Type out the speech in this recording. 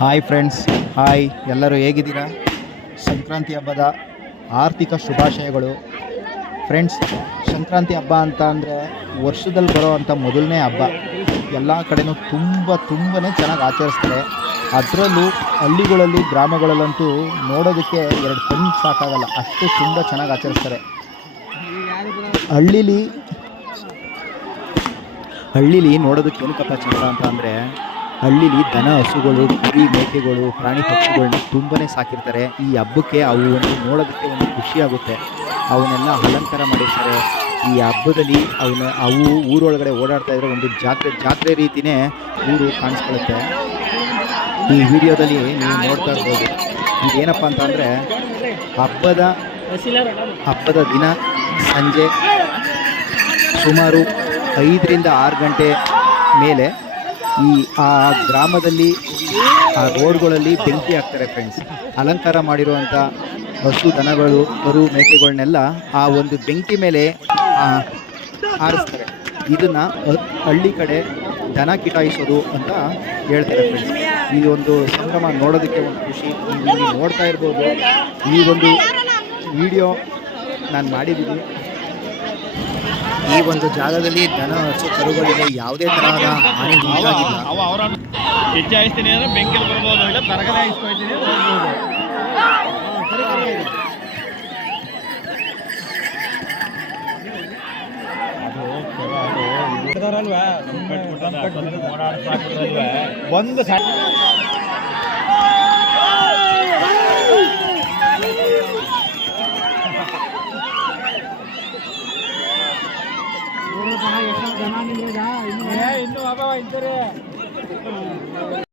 Hi friends hi ಎಲ್ಲರೂ ಹೇಗಿದ್ದೀರಾ? ಸಂಕ್ರಾಂತಿ ಹಬ್ಬದ ಆರ್ಥಿಕ ಶುಭಾಶಯಗಳು. ಫ್ರೆಂಡ್ಸ್ ಸಂಕ್ರಾಂತಿ ಹಬ್ಬ ಅಂತ ಅಂದರೆ ವರ್ಷದಲ್ಲಿ ಬರೋ ಅಂಥ ಮೊದಲನೇ ಹಬ್ಬ. ಎಲ್ಲ ಕಡೆನೂ ತುಂಬ ತುಂಬಾ ಚೆನ್ನಾಗಿ ಆಚರಿಸ್ತಾರೆ. ಅದರಲ್ಲೂ ಹಳ್ಳಿಗಳಲ್ಲಿ, ಗ್ರಾಮಗಳಲ್ಲಂತೂ ನೋಡೋದಕ್ಕೆ ಎರಡು ಕಣ್ಣು ಸಾಕಾಗಲ್ಲ. ಅಷ್ಟು ತುಂಬ ಚೆನ್ನಾಗಿ ಆಚರಿಸ್ತಾರೆ. ಹಳ್ಳೀಲಿ ಹಳ್ಳೀಲಿ ನೋಡೋದಕ್ಕೆ ಏನಕ್ಕಪ್ಪ ಚಂದ ಅಂತ ಅಂದರೆ ಹಳ್ಳಿಲಿ ದನ ಹಸುಗಳು, ಕುರಿ, ಮೇಕೆಗಳು, ಪ್ರಾಣಿ ಪಕ್ಷಿಗಳನ್ನ ತುಂಬನೇ ಸಾಕಿರ್ತಾರೆ. ಈ ಹಬ್ಬಕ್ಕೆ ಅವು ಒಂದು ನೋಡೋದಕ್ಕೆ ಒಂದು ಖುಷಿ ಆಗುತ್ತೆ. ಅವನ್ನೆಲ್ಲ ಅಲಂಕಾರ ಮಾಡಿರ್ತಾರೆ. ಈ ಹಬ್ಬದಲ್ಲಿ ಅವನ್ನ, ಅವು ಊರೊಳಗಡೆ ಓಡಾಡ್ತಾ ಇದ್ರೆ ಒಂದು ಜಾತ್ರೆ ಜಾತ್ರೆ ರೀತಿನೇ ಊರು ಕಾಣಿಸ್ಕೊಳ್ಳುತ್ತೆ. ಈ ವಿಡಿಯೋದಲ್ಲಿ ನೀವು ನೋಡ್ತಾ ಇರ್ಬೋದು. ಇದೇನಪ್ಪ ಅಂತ ಅಂದರೆ ಹಬ್ಬದ ಹಬ್ಬದ ದಿನ ಸಂಜೆ ಸುಮಾರು ಐದರಿಂದ ಆರು ಗಂಟೆ ಮೇಲೆ ಈ, ಆ ಗ್ರಾಮದಲ್ಲಿ, ಆ ರೋಡ್ಗಳಲ್ಲಿ ಬೆಂಕಿ ಹಾಕ್ತಾರೆ ಫ್ರೆಂಡ್ಸ್ ಅಲಂಕಾರ ಮಾಡಿರುವಂಥ ಹಸು ದನಗಳು, ಕರು, ಮೇಕೆಗಳನ್ನೆಲ್ಲ ಆ ಒಂದು ಬೆಂಕಿ ಮೇಲೆ ಆರಿಸ್ತಾರೆ. ಇದನ್ನು ಹಳ್ಳಿ ಕಡೆ ದನ ಕಿಟಾಯಿಸೋದು ಅಂತ ಹೇಳ್ತಾರೆ ಫ್ರೆಂಡ್ಸ್ ಈ ಒಂದು ಸಂಭ್ರಮ ನೋಡೋದಕ್ಕೆ ಒಂದು ಖುಷಿ. ನೀವು ನೋಡ್ತಾ ಇರ್ಬೋದು. ಈ ಒಂದು ವಿಡಿಯೋ ನಾನು ಮಾಡಿದ್ದೀನಿ. ಈ ಒಂದು ಜಾಗದಲ್ಲಿ ದನ ಹಸು ಕರುಗಳಿಗೆ ಯಾವುದೇ ತರಹದ ಹಾನಿ ಉಂಟಾಗಿಲ್ಲ ಅವ ಅವರ ಹೆಜ್ಜೆ ಹಾಯಿಸ್ತೀನಿ ಅಂದ್ರೆ ಬೆಂಕಿಲಿ ಬರ್ಬೋದು ಇಲ್ಲ ತರಗಡೆ ಹಾಯಿಸ್ಕೊಳ್ತೀನಿ ಒಂದು ಇನ್ನು